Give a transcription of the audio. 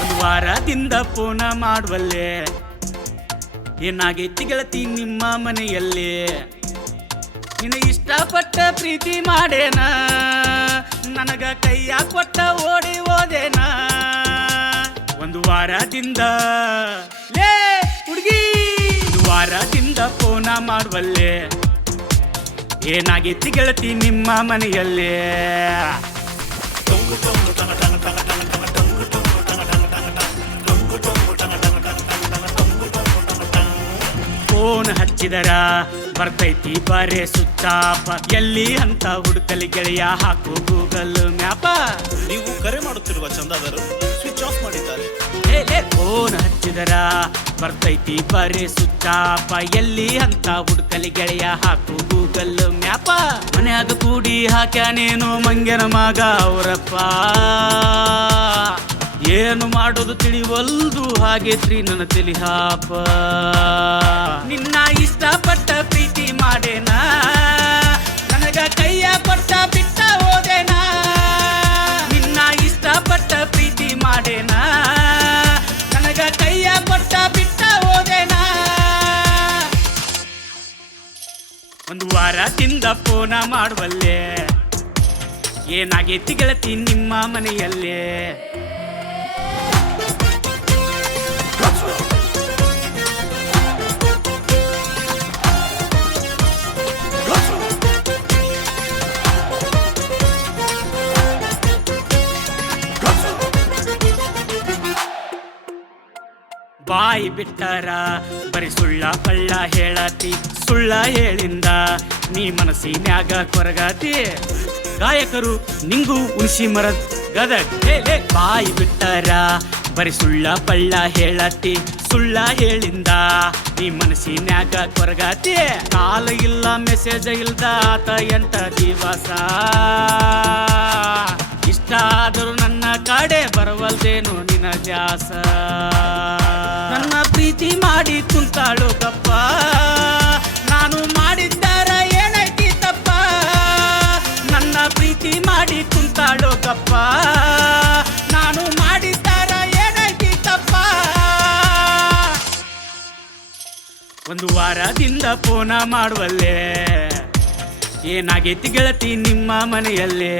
ಒಂದು ವಾರದಿಂದ ಫೋನ ಮಾಡುವಲ್ಲೇ ಏನಾಗೈತಿ ಗೆಳತಿ ನಿಮ್ಮ ಮನೆಯಲ್ಲಿ ನಿನ್ನ ಇಷ್ಟಪಟ್ಟ ಪ್ರೀತಿ ಮಾಡೇನ ನನಗ ಕೈಯ ಕೊಟ್ಟ ಓಡಿ ಹೋದೇನ ಒಂದು ವಾರದಿಂದ ಲೇ ಹುಡುಗಿ ಒಂದು ವಾರದಿಂದ ಫೋನ ಮಾಡುವಲ್ಲೇ ಏನಾಗೈತಿ ಗೆಳತಿ ನಿಮ್ಮ ಮನೆಯಲ್ಲಿ ಫೋನ್ ಹಚ್ಚಿದರ ಬರ್ತೈತಿ ಬಾರೆ ಸುತ್ತಾಪ ಎಲ್ಲಿ ಅಂತ ಹುಡುಕಲಿ ಗೆಳೆಯ ಹಾಕು ಗೂಗಲ್ ಮ್ಯಾಪ. ನೀವು ಕರೆ ಮಾಡುತ್ತಿರುವ ಚಂದಾದರು ಸ್ವಿಚ್ ಆಫ್ ಮಾಡಿದ್ದಾರೆ. ಫೋನ್ ಹಚ್ಚಿದರ ಬರ್ತೈತಿ ಬಾರೆ ಸುತ್ತಾಪ ಎಲ್ಲಿ ಅಂತ ಹುಡುಕಲಿ ಗೆಳೆಯ ಹಾಕು ಗೂಗಲ್ ಮ್ಯಾಪ. ಮನ್ಯಾಗ ಕೂಡಿ ಹಾಕ್ಯಾನೇನು ಮಂಗ್ಯನ ಮಗ ಅವರಪ್ಪ ಏನು ಮಾಡೋದು ತಿಳಿವಲ್ದು ಹಾಗೇತ್ರಿ ನನ್ನ ತಲಿ ಹಾಪ. ನಿನ್ನ ಇಷ್ಟಪಟ್ಟ ಪ್ರೀತಿ ಮಾಡೇನ ನನಗ ಕೈಯ ಕೊಟ್ಟ ಬಿಟ್ಟ ಹೋದೇನ. ನಿನ್ನ ಇಷ್ಟಪಟ್ಟ ಪ್ರೀತಿ ಮಾಡೇನ ನನಗ ಕೈಯ ಕೊಟ್ಟ ಬಿಟ್ಟ ಹೋದೇನ. ಒಂದು ವಾರದಿಂದ ಫೋನ ಮಾಡುವಲ್ಲೇ ಏನಾಗೈತಿ ಗೆಳತಿ ನಿಮ್ಮ ಮನೆಯಲ್ಲೇ. ಬಾಯಿ ಬಿಟ್ಟಾರ ಬರೀ ಸುಳ್ಳ ಪಳ್ಳ ಹೇಳತಿ ಸುಳ್ಳ ಹೇಳಿಂದ ನೀ ಮನಸ್ಸಿನ್ಯಾಗ ಕೊರಗಾತಿ. ಗಾಯಕರು ನಿಂಗು ಉನ್ಸಿ ಮರದ ಗದಗ್. ಬಾಯಿ ಬಿಟ್ಟಾರ ಬರೀ ಸುಳ್ಳ ಪಳ್ಳ ಹೇಳತಿ ಸುಳ್ಳ ಹೇಳಿಂದ ನೀ ಮನಸ್ಸಿನ್ಯಾಗ ಕೊರಗಾತಿ. ಕಾಲ ಇಲ್ಲ ಮೆಸೇಜ್ ಇಲ್ದ ಆತ 8 ದಿವಸ ಇಷ್ಟ ಆದರೂ ನನ್ನ ಕಡೆ ಬರವಲ್ದೇನು ನಿನ್ನ ದ್ಯಾಸ. ನನ್ನ ಪ್ರೀತಿ ಮಾಡಿ ಕುಂತಾಳು ಗಪ್ಪ ನಾನು ಮಾಡಿದ್ದಾರ ಏನೈತಿ ತಪ್ಪ. ನನ್ನ ಪ್ರೀತಿ ಮಾಡಿ ಕುಂತಾಳು ಗಪ್ಪ ನಾನು ಮಾಡಿದ್ದಾರ ಏನೈತಿ ತಪ್ಪ. ಒಂದು ವಾರದಿಂದ ಫೋನ ಮಾಡುವಲ್ಲೇ ಏನಾಗೈತಿ ಗೆಳತಿ ನಿಮ್ಮ ಮನೆಯಲ್ಲೇ.